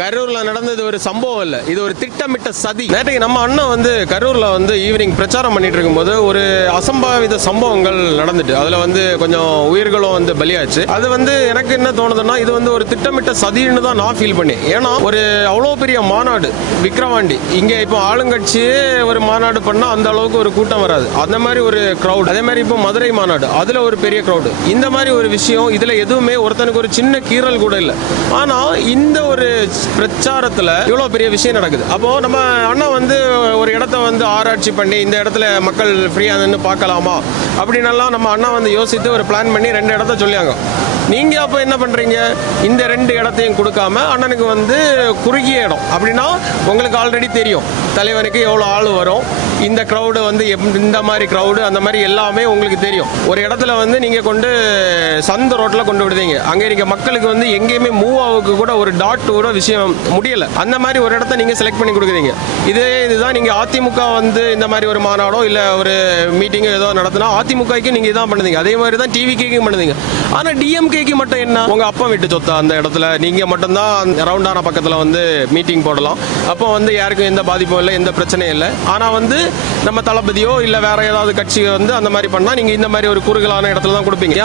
கரூர்ல நடந்தது ஒரு சம்பவம் இல்ல, இது ஒரு திட்டமிட்ட சதி. நேற்றைக்கு நம்ம அண்ணன் வந்து கரூர்ல வந்து ஈவினிங் பிரச்சாரம் பண்ணிட்டு இருக்கும்போது ஒரு அசம்பாவித சம்பவங்கள் நடந்துட்டு அதுல வந்து கொஞ்சம் உயிர்களும் வந்து பலியாச்சு. அது வந்து எனக்கு என்ன தோணுதுன்னா, இது வந்து ஒரு திட்டமிட்ட சதின்னு தான் நான் ஃபீல் பண்ணேன். ஏன்னா ஒரு அவ்வளோ பெரிய மாநாடு விக்கிரவாண்டி, இங்க இப்போ ஆளுங்கட்சியே ஒரு மாநாடு பண்ணா அந்த அளவுக்கு ஒரு கூட்டம் வராது, அந்த மாதிரி ஒரு கிரௌட். அதே மாதிரி இப்போ மதுரை மாநாடு, அதுல ஒரு பெரிய கிரௌடு. இந்த மாதிரி ஒரு விஷயம் இதுல எதுவுமே ஒருத்தனுக்கு ஒரு சின்ன கீறல் கூட இல்லை. ஆனா இந்த ஒரு பிரச்சாரத்துல இவ்வளவு பெரிய விஷயம் நடக்குது. அப்போ நம்ம அண்ணா வந்து ஒரு இடத்த வந்து ஆராய்ச்சி பண்ணி இந்த இடத்துல மக்கள் ஃப்ரீயா நின்று பார்க்கலாமா அப்படின்னெல்லாம் நம்ம அண்ணா வந்து யோசித்து ஒரு பிளான் பண்ணி 2 இடத்த சொல்லியாங்க. நீங்க அப்ப என்ன பண்றீங்க, இந்த 2 இடத்தையும் கொடுக்காம அண்ணனுக்கு வந்து குறுகிய இடம் அப்படின்னா உங்களுக்கு ஆல்ரெடி தெரியும் தலைவனுக்கு எவ்வளவு ஆள் வரும், இந்த கிரௌடு வந்து இந்த மாதிரி கிரௌடு அந்த மாதிரி எல்லாமே உங்களுக்கு தெரியும். ஒரு இடத்துல வந்து நீங்க கொண்டு சந்த ரோட்ல கொண்டு விடுவீங்க, அங்க இருக்க மக்களுக்கு வந்து எங்கேயுமே மூவ் ஆகுக்கு கூட ஒரு டாட் கூட விஷயம் முடியல, அந்த மாதிரி ஒரு இடத்த நீங்க செலக்ட் பண்ணி கொடுக்குறீங்க. இதுதான் நீங்க அதிமுக வந்து இந்த மாதிரி ஒரு மாநாடோ இல்ல ஒரு மீட்டிங்கோ ஏதோ நடத்தினா அதிமுகக்கு நீங்க இதான் பண்ணுவீங்க, அதே மாதிரி தான் டிவிக்கு பண்ணுவீங்க. ஆனா டிஎம்கேக்கு மட்டும் என்ன, உங்க அப்பா வீட்டு சொத்தா அந்த இடத்துல நீங்க மட்டும்தான் ரவுண்டான பக்கத்துல வந்து மீட்டிங் போடலாம், அப்போ வந்து யாருக்கும் எந்த பாதிப்பும் இல்லை, எந்த பிரச்சனையும் இல்லை. ஆனா வந்து நம்ம தளபதியோ இல்ல வேற ஏதாவது கட்சி வந்து அந்த மாதிரி பண்ணா நீங்க இந்த மாதிரி ஒரு குறுகலான இடத்துல தான் கொடுப்பீங்க.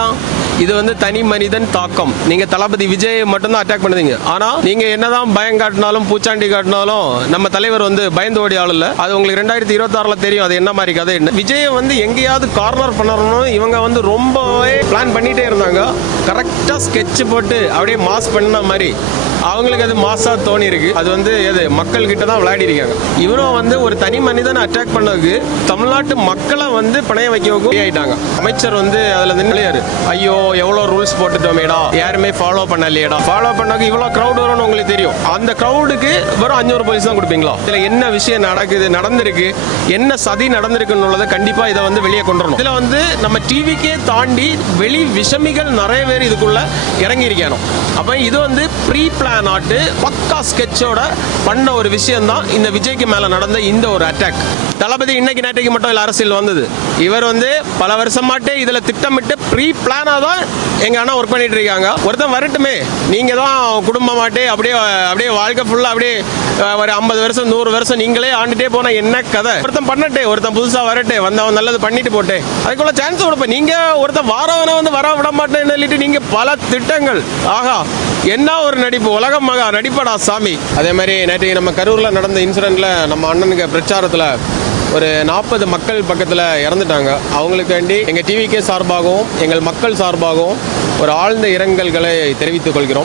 இது வந்து தனி மனிதன் தாக்கம். நீங்க தளபதி விஜய் மட்டும் தான் அட்டாக் பண்ணுவீங்க. ஆனா நீங்க என்னதான் பயம் காட்டினாலும் பூச்சாண்டி காட்டினாலும் நம்ம தலைவர் வந்து பயந்து ஓடி ஆள் இல்ல. அது உங்களுக்கு 2026 தெரியும் அது என்ன மாதிரி கதை. என்ன விஜயை வந்து எங்கேயாவது கார்னர் பண்ணணும் இவங்க வந்து ரொம்பவே பிளான் பண்ணிட்டே இருந்தாங்க. கரெக்டா ஸ்கெட்ச் போட்டு அப்படியே மாஸ் பண்ண மாதிரி அவங்களுக்கு அது மாசா தோணி இருக்கு. அது வந்து எது மக்கள் கிட்ட தான் விளையாடி இருக்காங்க. இவரும் வந்து ஒரு தனி மனிதன் அட்டாக் பண்ணதுக்கு தமிழ்நாட்டு மக்களை வந்து பணைய வைக்க ஆயிட்டாங்க. அமைச்சர் வந்து அதுல நின்னுலையாரு, ஐயோ எவ்வளவு ரூல்ஸ் போட்டுட்டோமேடா, யாருமே ஃபாலோ பண்ணலையேடா, ஃபாலோ பண்ணாக்க இவ்வளவு கிரௌட் வரும்னு உங்களுக்கு தெரியும். அந்த கிரௌடுக்கு வெறும் 500 போலீஸ் தான் கொடுப்பீங்களா? இதுல என்ன விஷயம் நடந்திருக்கு, என்ன சதி நடந்திருக்குன்னு கண்டிப்பா இதை வந்து வெளியே கொண்டு வரணும். இதுல வந்து நம்ம டிவிக்கே தாண்டி வெளி விஷமிகள் நிறைய பேர் இதுக்குள்ள இறங்கி இருக்கணும். அப்ப இது வந்து ப்ரீ பிளான் ஆட்டு பக்கா ஸ்கெட்சோட பண்ண ஒரு விஷயம் தான் இந்த விஜய்க்கு மேல நடந்த இந்த ஒரு அட்டாக். தளபதி இன்னைக்கு நேற்றைக்கு மட்டும் இல்ல அரசியல் வந்தது, இவர் வந்து பல வருஷமாட்டே இதுல திட்டமிட்டு ப்ரீ பிளானா தான் எங்க அண்ணா ஒர்க் பண்ணிட்டு இருக்காங்க. ஒருத்தன் வரட்டுமே, நீங்க தான் குடும்பமாட்டே அப்படியே வாழ்க்கை ஃபுல்லா அப்படியே ஒரு 50 வருஷம் 100 வருஷம் நீங்களே ஆண்டுட்டே போனா என்ன கதை. ஒருத்தன் பண்ணட்டே, ஒருத்தன் புதுசா வரட்டே, வந்தவன் நல்லது பண்ணிட்டு போட்டே, அதுக்குள்ள சான்ஸ் கொடுப்பேன். நீங்க ஒருத்தன் வாரவனை வந்து வர விட மாட்டேன்னு சொல்லிட்டு நீங்க பல திட்டங்கள், ஆகா என்ன ஒரு நடிப்பு, உலகம் மகா நடிப்படா சாமி. அதே மாதிரி நேற்று நம்ம கரூர்ல நடந்த இன்சிடென்ட்ல நம்ம அண்ணனுக்கு பிரச்சாரத்துல ஒரு 40 மக்கள் பக்கத்தில் இறந்துட்டாங்க. அவங்களுக்கு வேண்டி எங்கள் டிவிக்கே சார்பாகவும் எங்கள் மக்கள் சார்பாகவும் ஒரு ஆழ்ந்த இரங்கல்களை தெரிவித்துக் கொள்கிறோம்.